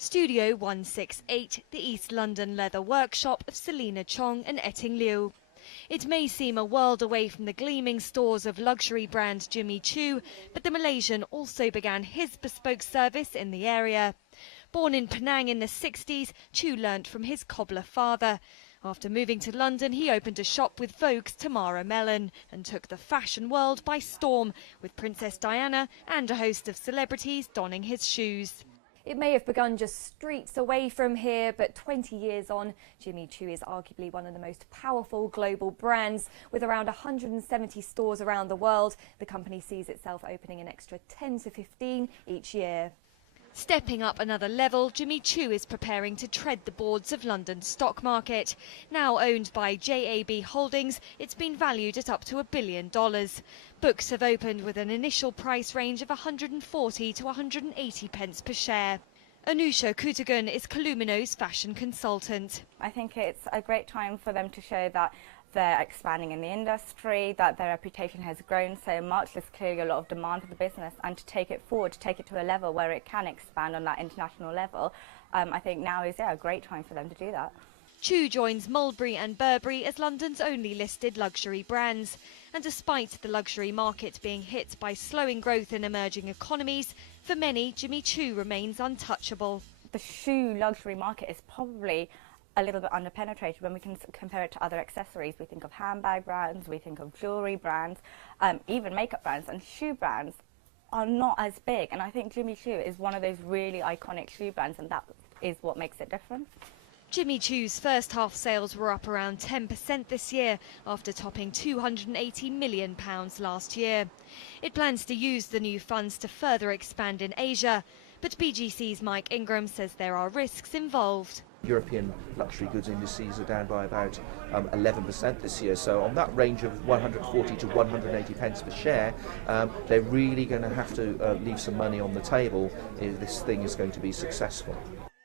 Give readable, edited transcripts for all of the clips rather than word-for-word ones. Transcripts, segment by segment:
Studio 168, the East London leather workshop of Selina Chong and Etting Liu. It may seem a world away from the gleaming stores of luxury brand Choo, but the Malaysian also began his bespoke service in the area. Born in Penang in the 60s, Choo learnt from his cobbler father. After moving to London, he opened a shop with Vogue's Tamara Mellon and took the fashion world by storm, with Princess Diana and a host of celebrities donning his shoes. It may have begun just streets away from here, but 20 years on, Jimmy Choo is arguably one of the most powerful global brands. With around 170 stores around the world, the company sees itself opening an extra 10 to 15 each year. Stepping up another level, Jimmy Choo is preparing to tread the boards of London's stock market. Now owned by JAB Holdings, it's been valued at up to $1 billion. Books have opened with an initial price range of 140 to 180 pence per share. Anusha Kutagun is Columino's fashion consultant. I think it's a great time for them to show that they're expanding in the industry, that their reputation has grown so much. There's clearly a lot of demand for the business, and to take it forward, to take it to a level where it can expand on that international level, I think now is a great time for them to do that. Choo joins Mulberry and Burberry as London's only listed luxury brands. And despite the luxury market being hit by slowing growth in emerging economies, for many, Jimmy Choo remains untouchable. The shoe luxury market is probably a little bit underpenetrated when we can compare it to other accessories. We think of handbag brands, we think of jewellery brands, even makeup brands, and shoe brands are not as big. And I think Jimmy Choo is one of those really iconic shoe brands, and that is what makes it different. Jimmy Choo's first half sales were up around 10% this year, after topping £280 million last year. It plans to use the new funds to further expand in Asia, but BGC's Mike Ingram says there are risks involved. European luxury goods indices are down by about 11% this year, so on that range of 140 to 180 pence per share, they're really going to have to leave some money on the table if this thing is going to be successful.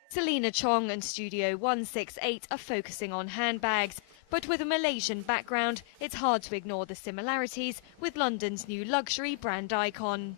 Selina Chong and Studio 168 are focusing on handbags, but with a Malaysian background, it's hard to ignore the similarities with London's new luxury brand icon.